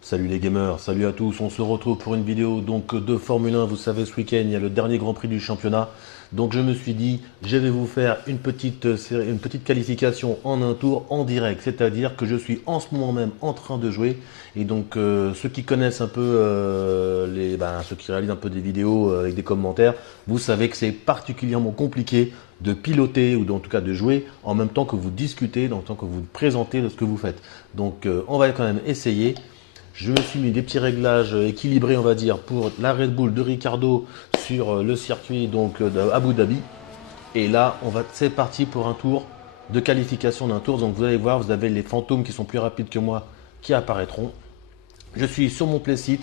Salut les gamers, salut à tous, on se retrouve pour une vidéo donc de Formule 1. Vous savez, ce week-end il y a le dernier Grand Prix du championnat. Donc je me suis dit, je vais vous faire une petite série, une petite qualification en un tour en direct. C'est-à-dire que je suis en ce moment même en train de jouer. Et donc ceux qui connaissent un peu, ceux qui réalisent un peu des vidéos avec des commentaires, vous savez que c'est particulièrement compliqué de piloter ou en tout cas de jouer en même temps que vous discutez, en même temps que vous présentez de ce que vous faites. Donc on va quand même essayer. Je me suis mis des petits réglages équilibrés, on va dire, pour la Red Bull de Ricardo sur le circuit donc d'Abu Dhabi. Et là, c'est parti pour un tour de qualification d'un tour. Donc vous allez voir, vous avez les fantômes qui sont plus rapides que moi qui apparaîtront. Je suis sur mon Playseat,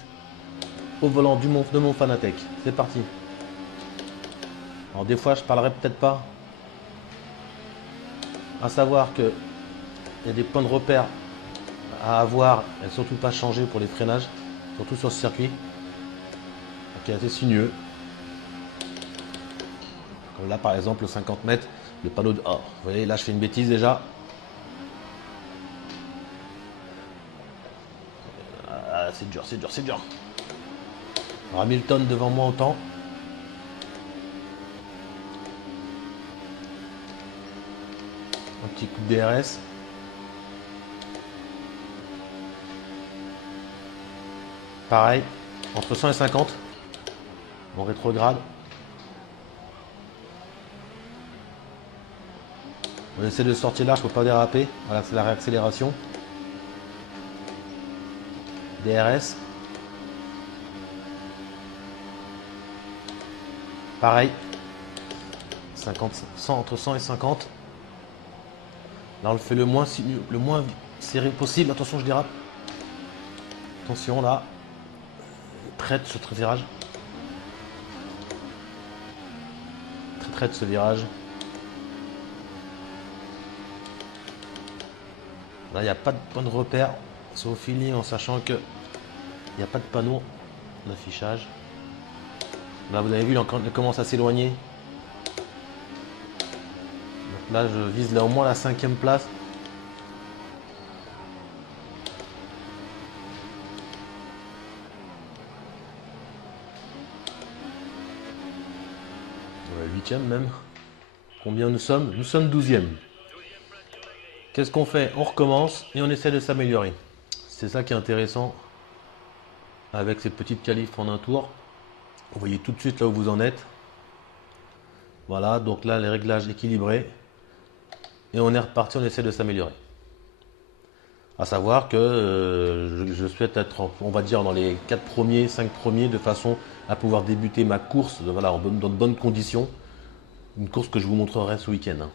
au volant de mon Fanatec. C'est parti. Alors des fois, je parlerai peut-être pas. À savoir que il y a des points de repère à avoir et surtout pas changer pour les freinages, surtout sur ce circuit qui est assez sinueux. Comme là par exemple, le 50 mètres, le panneau de. Oh, vous voyez, là je fais une bêtise déjà. Ah, c'est dur, c'est dur, c'est dur. Alors, Hamilton devant moi autant. Un petit coup de DRS. Pareil, entre 100 et 50. On rétrograde. On essaie de sortir large pour ne pas déraper. Voilà, c'est la réaccélération. DRS. Pareil. 50, 100, entre 100 et 50. Là, on le fait le moins serré possible. Attention, je dérape. Attention, là. Traite ce virage. Traite ce virage. Là, il n'y a pas de point de repère. C'est au feeling en sachant que il n'y a pas de panneau d'affichage. Là, vous avez vu, il commence à s'éloigner. Là, je vise là au moins la 5e place. La 8e même. Combien nous sommes? Nous sommes 12e. Qu'est-ce qu'on fait? On recommence et on essaie de s'améliorer. C'est ça qui est intéressant avec ces petites qualifs en un tour. Vous voyez tout de suite là où vous en êtes. Voilà, donc là les réglages équilibrés. Et on est reparti, on essaie de s'améliorer. À savoir que je souhaite être, on va dire, dans les 4 premiers, 5 premiers, de façon à pouvoir débuter ma course voilà, dans de bonnes conditions. Une course que je vous montrerai ce week-end.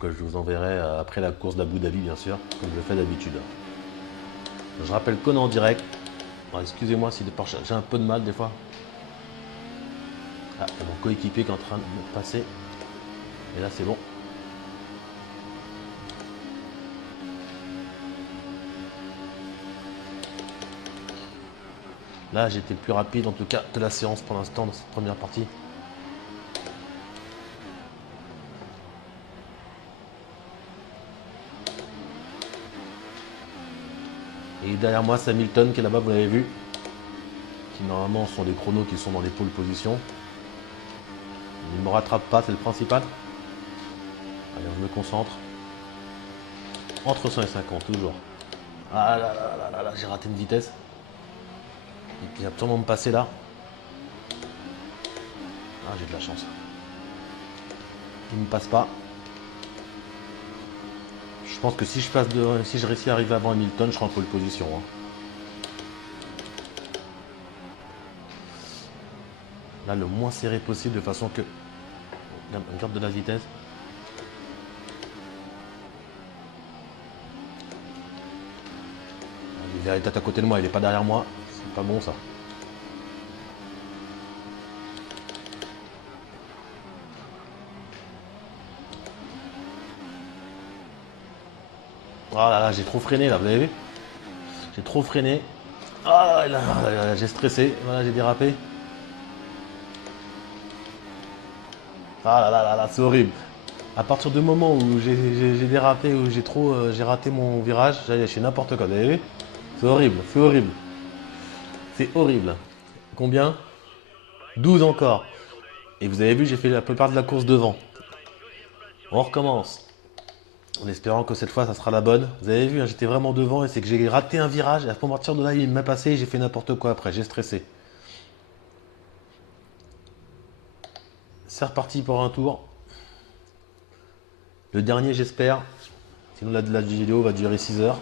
Que je vous enverrai après la course d'Abu Dhabi, bien sûr, comme je le fais d'habitude. Je rappelle qu'on est en direct. Excusez-moi si j'ai un peu de mal des fois. Ah, il y a mon coéquipier qui est en train de passer. Et là, c'est bon. Là, j'étais le plus rapide, en tout cas, de la séance pour l'instant, dans cette première partie. Et derrière moi, c'est Hamilton qui est là-bas, vous l'avez vu. Qui normalement sont des chronos qui sont dans les pôles position. Il ne me rattrape pas, c'est le principal. Allez, je me concentre. Entre 100 et 50, toujours. Ah là là là là là, j'ai raté une vitesse. Il va absolument me passer là. Ah, j'ai de la chance. Il ne me passe pas. Je pense que si je réussis à arriver avant Hamilton, je serai en pole position. Là, le moins serré possible de façon que. Regarde de la vitesse. Il est à côté de moi, il n'est pas derrière moi. C'est pas bon ça. Oh là là, j'ai trop freiné là, vous avez vu? J'ai trop freiné. Ah là, j'ai stressé, voilà, j'ai dérapé. Ah là là là là, c'est horrible. À partir du moment où j'ai dérapé, où j'ai raté mon virage, j'ai n'importe quoi, vous avez vu? C'est horrible, c'est horrible. C'est horrible. Combien? 12 encore. Et vous avez vu, j'ai fait la plupart de la course devant. On recommence. En espérant que cette fois, ça sera la bonne. Vous avez vu, hein, j'étais vraiment devant et c'est que j'ai raté un virage. Et à partir de là, il m'a passé et j'ai fait n'importe quoi après. J'ai stressé. C'est reparti pour un tour. Le dernier, j'espère. Sinon, la vidéo va durer 6 heures.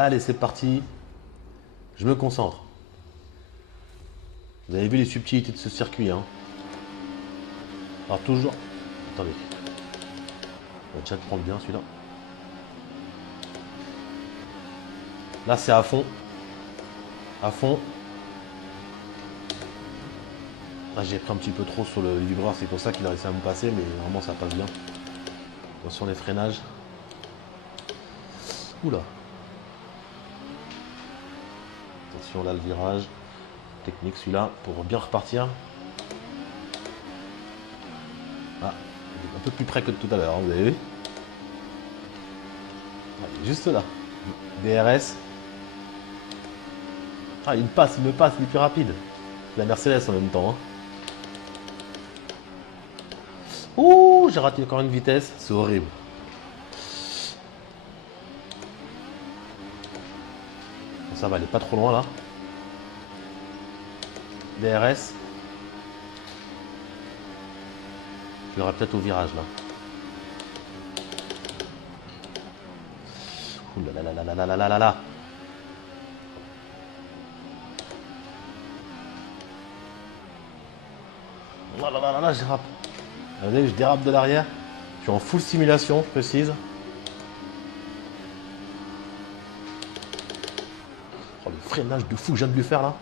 Allez, c'est parti. Je me concentre. Vous avez vu les subtilités de ce circuit, hein. Alors toujours... Attendez. On va déjà prendre bien celui-là. Là, c'est à fond. À fond. Là, j'ai pris un petit peu trop sur le vibreur, c'est pour ça qu'il a réussi à me passer, mais vraiment, ça passe bien. Attention les freinages. Oula. Attention là, le virage. Technique celui-là, pour bien repartir. Ah, il est un peu plus près que tout à l'heure, hein, vous avez vu? Ah, il est juste là. DRS. Ah, il me passe, il est plus rapide. La Mercedes en même temps. Hein. Ouh, j'ai raté encore une vitesse, c'est horrible. Bon, ça va, elle est pas trop loin là. DRS. Je l'aurai peut-être au virage là. Ouh là là là là là là là là là. Oh là là là là, je dérape. Allez, je dérape de l'arrière. Je suis en full simulation, je précise. Oh, le freinage de fou que je viens de lui faire là.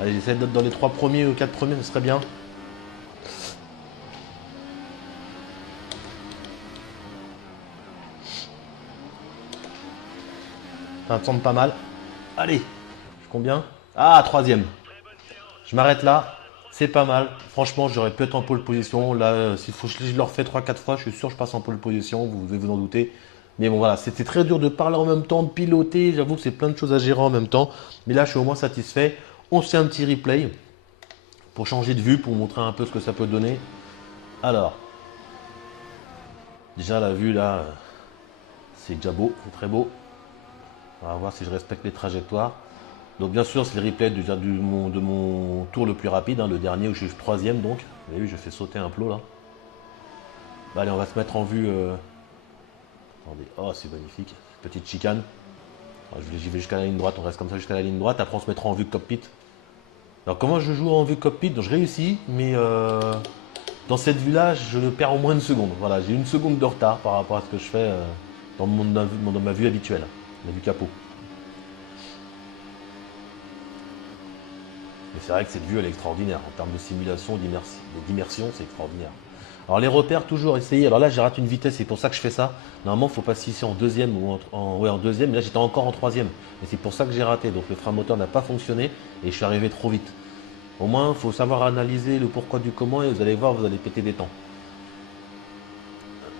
Allez, j'essaie d'être dans les 3 premiers ou 4 premiers, ce serait bien. Ça me semble pas mal. Allez, je suis combien? Ah, 3e. Je m'arrête là. C'est pas mal. Franchement, j'aurais pu être en pole position. Là, s'il faut que je le refais 3-4 fois, je suis sûr que je passe en pole position. Vous devez vous en douter. Mais bon, voilà, c'était très dur de parler en même temps, de piloter. J'avoue que c'est plein de choses à gérer en même temps. Mais là, je suis au moins satisfait. On se fait un petit replay pour changer de vue, pour vous montrer un peu ce que ça peut donner. Alors, déjà la vue là, c'est déjà beau, c'est très beau. On va voir si je respecte les trajectoires. Donc bien sûr, c'est le replay de mon tour le plus rapide, hein, le dernier où je suis 3e donc. Vous avez vu, je fais sauter un plot là. Bah, allez, on va se mettre en vue. Attendez, oh c'est magnifique. Petite chicane. J'y vais jusqu'à la ligne droite, on reste comme ça jusqu'à la ligne droite. Après on se mettra en vue cockpit. Alors comment je joue en vue cockpit? Donc, je réussis, mais dans cette vue-là, je perds au moins une seconde. Voilà, j'ai une seconde de retard par rapport à ce que je fais dans ma vue habituelle, la vue capot. Mais c'est vrai que cette vue, elle est extraordinaire. En termes de simulation, d'immersion, c'est extraordinaire. Alors les repères, toujours essayer. Alors là, j'ai raté une vitesse, c'est pour ça que je fais ça. Normalement, il faut passer ici en 2e ou en 2e. Mais là, j'étais encore en 3e. Et c'est pour ça que j'ai raté. Donc le frein moteur n'a pas fonctionné et je suis arrivé trop vite. Au moins, il faut savoir analyser le pourquoi du comment et vous allez voir, vous allez péter des temps.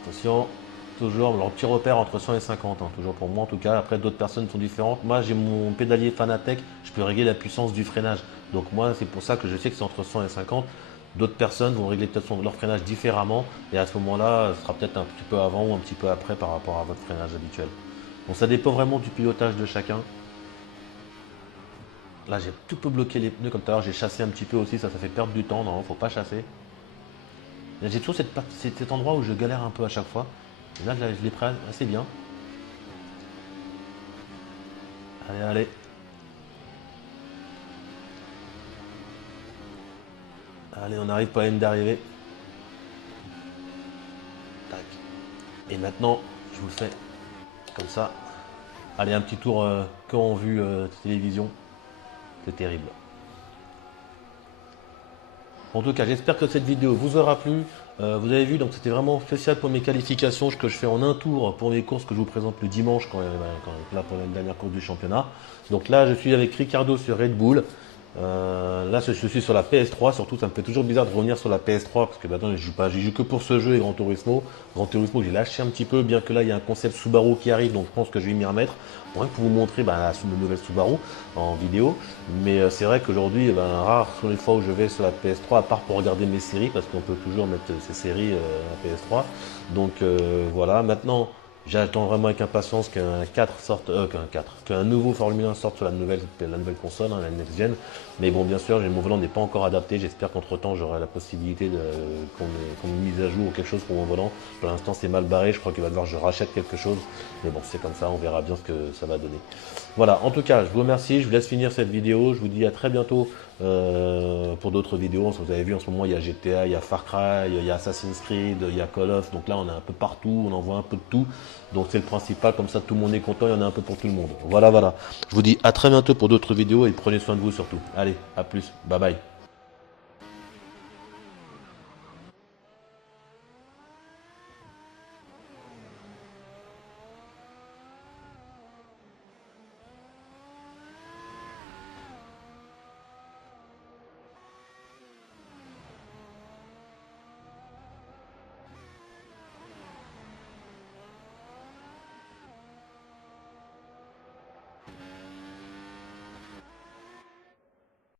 Attention, toujours leur petit repère entre 100 et 50, hein, toujours pour moi en tout cas. Après, d'autres personnes sont différentes. Moi, j'ai mon pédalier Fanatec, je peux régler la puissance du freinage. Donc moi, c'est pour ça que je sais que c'est entre 100 et 50. D'autres personnes vont régler peut-être leur freinage différemment et à ce moment-là, ce sera peut-être un petit peu avant ou un petit peu après par rapport à votre freinage habituel. Donc ça dépend vraiment du pilotage de chacun. Là, j'ai tout peu bloqué les pneus comme tout à l'heure. J'ai chassé un petit peu aussi, ça fait perdre du temps. Non, faut pas chasser. J'ai toujours cet endroit où je galère un peu à chaque fois. Et là, je l'ai pris assez bien. Allez, allez. Allez, on arrive pas à la ligne d'arrivée. Tac. Et maintenant, je vous le fais comme ça. Allez, un petit tour que en vue télévision. C'est terrible. En tout cas, j'espère que cette vidéo vous aura plu. Vous avez vu, donc c'était vraiment spécial pour mes qualifications, ce que je fais en un tour pour mes courses que je vous présente le dimanche, là pour la dernière course du championnat. Donc là, je suis avec Ricardo sur Red Bull. Là, je suis sur la PS3, surtout ça me fait toujours bizarre de revenir sur la PS3 parce que maintenant je joue pas, j'y joue que pour ce jeu et Gran Turismo. Gran Turismo, j'ai lâché un petit peu, bien que là il y a un concept Subaru qui arrive, donc je pense que je vais m'y remettre. Pour vous montrer la nouvelle Subaru en vidéo. Mais c'est vrai qu'aujourd'hui, rare sont les fois où je vais sur la PS3, à part pour regarder mes séries, parce qu'on peut toujours mettre ces séries à la PS3. Donc voilà, maintenant. J'attends vraiment avec impatience qu'un 4 sorte, qu'un nouveau Formule 1 sorte sur la nouvelle console, la next gen. Mais bon, bien sûr, mon volant n'est pas encore adapté. J'espère qu'entre temps, j'aurai la possibilité qu'on ait mise à jour ou quelque chose pour mon volant. Pour l'instant, c'est mal barré. Je crois qu'il va devoir que je rachète quelque chose. Mais bon, c'est comme ça. On verra bien ce que ça va donner. Voilà. En tout cas, je vous remercie. Je vous laisse finir cette vidéo. Je vous dis à très bientôt pour d'autres vidéos. Vous avez vu en ce moment, il y a GTA, il y a Far Cry, il y a Assassin's Creed, il y a Call of. Donc là, on est un peu partout. On en voit un peu de tout. Donc c'est le principal, comme ça tout le monde est content, il y en a un peu pour tout le monde. Voilà, voilà. Je vous dis à très bientôt pour d'autres vidéos et prenez soin de vous surtout. Allez, à plus, bye bye.